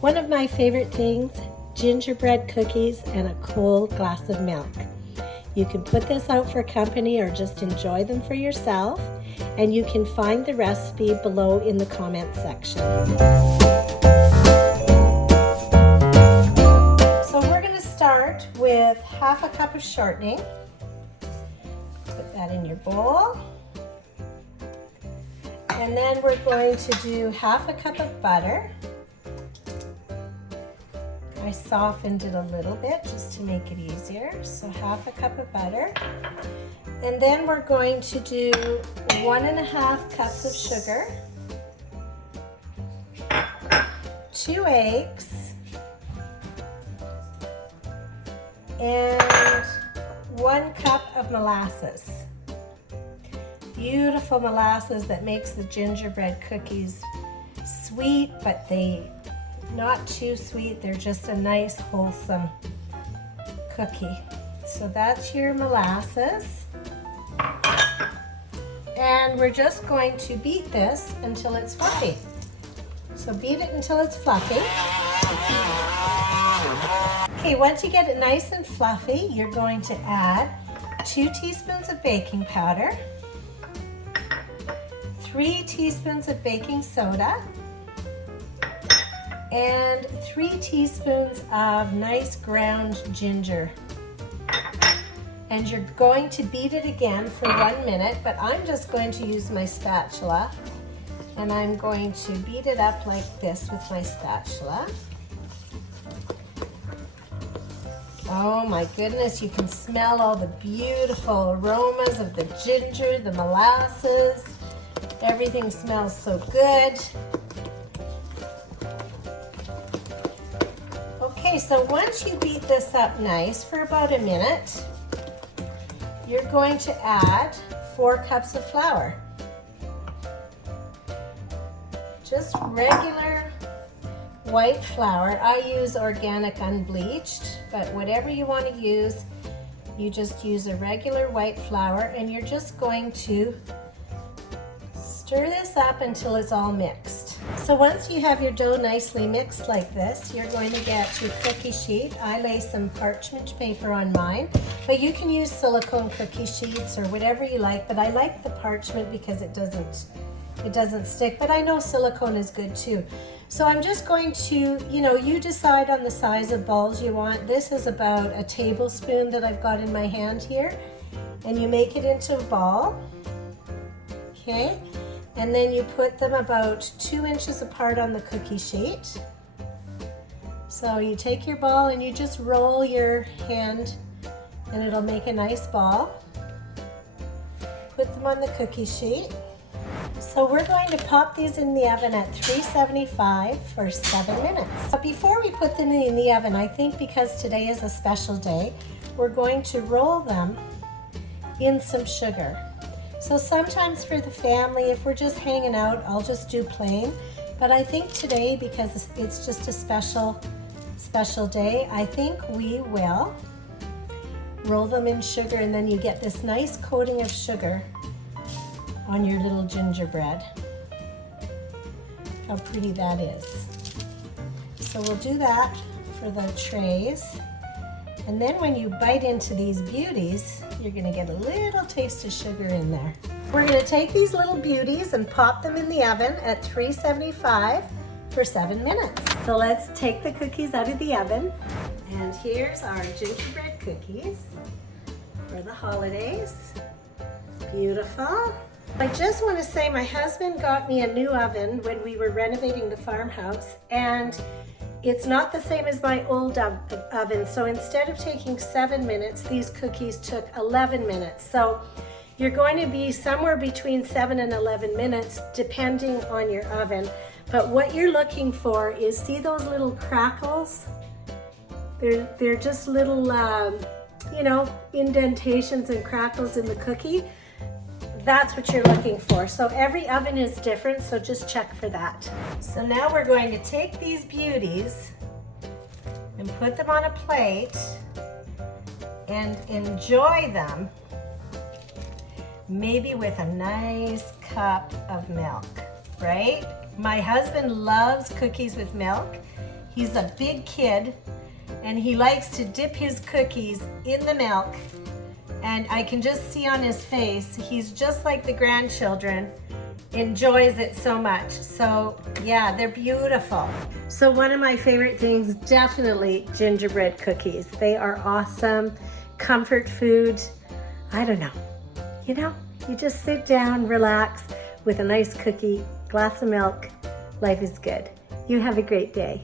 One of my favorite things, gingerbread cookies and a cold glass of milk. You can put this out for company or just enjoy them for yourself, and you can find the recipe below in the comment section. So we're going to start with half a cup of shortening. Put that in your bowl. And then we're going to do half a cup of butter. I softened it a little bit just to make it easier. So half a cup of butter. And then we're going to do 1.5 cups of sugar, 2 eggs, and 1 cup of molasses. Beautiful molasses that makes the gingerbread cookies sweet, but they not too sweet. They're just a nice wholesome cookie. So that's your molasses. And we're just going to beat this until it's fluffy. So beat it until it's fluffy. Okay, once you get it nice and fluffy, you're going to add 2 teaspoons of baking powder, 3 teaspoons of baking soda, and 3 teaspoons of nice ground ginger. And you're going to beat it again for 1 minute, but I'm just going to use my spatula, and I'm going to beat it up like this with my spatula. Oh my goodness, you can smell all the beautiful aromas of the ginger, the molasses. Everything smells so good. Okay, so once you beat this up nice for about a minute, you're going to add 4 cups of flour. Just regular white flour. I use organic unbleached, but whatever you want to use, you just use a regular white flour, and you're just going to stir this up until it's all mixed. So once you have your dough nicely mixed like this, you're going to get your cookie sheet. I lay some parchment paper on mine, but you can use silicone cookie sheets or whatever you like, but I like the parchment because it doesn't stick, but I know silicone is good too. So I'm just going to, you decide on the size of balls you want. This is about a tablespoon that I've got in my hand here, and you make it into a ball, okay? And then you put them about 2 inches apart on the cookie sheet. So you take your ball and you just roll your hand and it'll make a nice ball. Put them on the cookie sheet. So we're going to pop these in the oven at 375 for 7 minutes. But before we put them in the oven, I think because today is a special day, we're going to roll them in some sugar. So sometimes for the family, if we're just hanging out, I'll just do plain. But I think today, because it's just a special day, I think we will roll them in sugar, and then you get this nice coating of sugar on your little gingerbread. How pretty that is. So we'll do that for the trays. And then when you bite into these beauties, you're gonna get a little taste of sugar in there. We're gonna take these little beauties and pop them in the oven at 375 for 7 minutes. So let's take the cookies out of the oven. And here's our gingerbread cookies for the holidays. Beautiful. I just want to say my husband got me a new oven when we were renovating the farmhouse, and it's not the same as my old oven. So instead of taking 7 minutes, these cookies took 11 minutes. So you're going to be somewhere between 7 and 11 minutes depending on your oven. But what you're looking for is, see those little crackles? They're just little, indentations and crackles in the cookie. That's what you're looking for. So every oven is different, so just check for that. So now we're going to take these beauties and put them on a plate and enjoy them, maybe with a nice cup of milk, right? My husband loves cookies with milk. He's a big kid and he likes to dip his cookies in the milk, and I can just see on his face, he's just like the grandchildren, enjoys it so much. So yeah, they're beautiful. So one of my favorite things, definitely gingerbread cookies. They are awesome, comfort food. I don't know, you just sit down, relax with a nice cookie, glass of milk. Life is good. You have a great day.